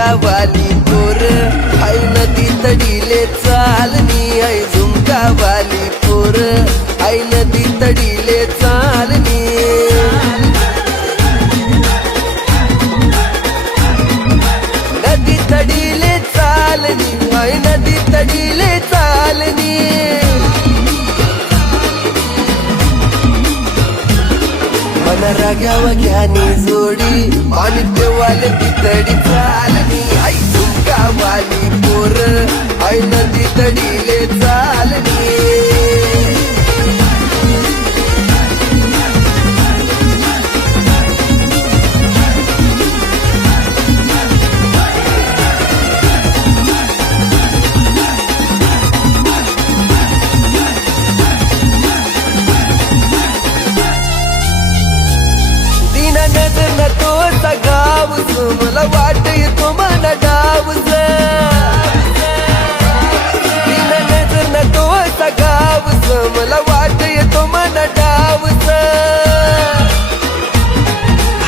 झुमकावाली पोर आई नदी तडीले चालनी आई झुमकावाली पोर आई नदी तडीले चालनी नदी तडीले चालनी आई नदी तडीले चालनी मन राग्यावा घ्यानी जोडी पाणी पेवाले तितडी चालनी आई झुमकावाली पोर आई नदी तडीले चालनी नजर न तो सगावस मला वाट येतो मन डावस बिना नजर न तो सगावस मला वाट येतो मन डावस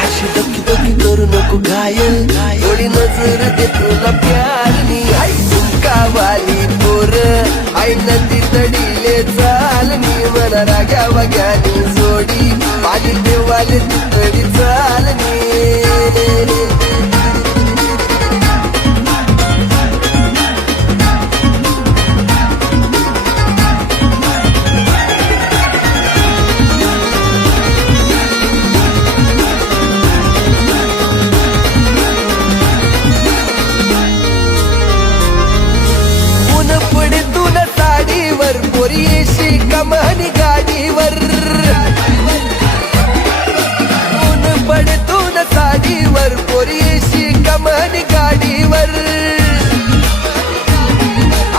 अशी डोकी डोकी करू नको घायल थोडी नजर दे तुला प्यारनी आई झुमकावाली पोर आई नदी तडीले चालनी मन राग्या वाग्यानी जोडी पाणी देवाले तितडी चालनी ऊन पडे तुला साडीवर पोरी येशी कमानी गाडीवर साडीवर पोरीशी कमानी गाडीवर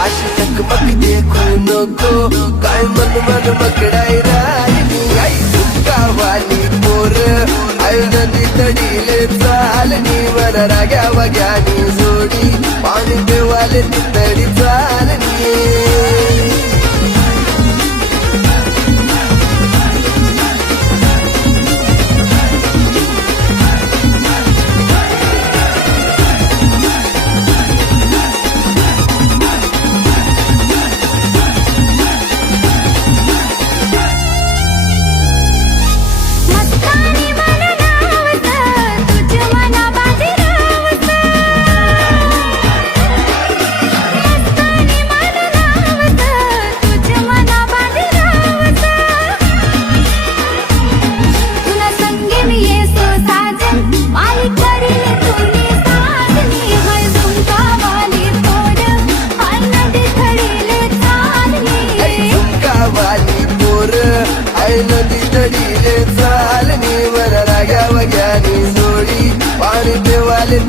अशी चकमक देखू नको काय मन मन मकडाई राहिली आई झुमकावाली पोर आई नदी तडीले चालनी मन राग्या वाग्यानी जोडी पाणी देवाले तितडी चालनी आई नदी तडीले चालनी वर राग्या वाग्यानी जोडी पाणी पेवाले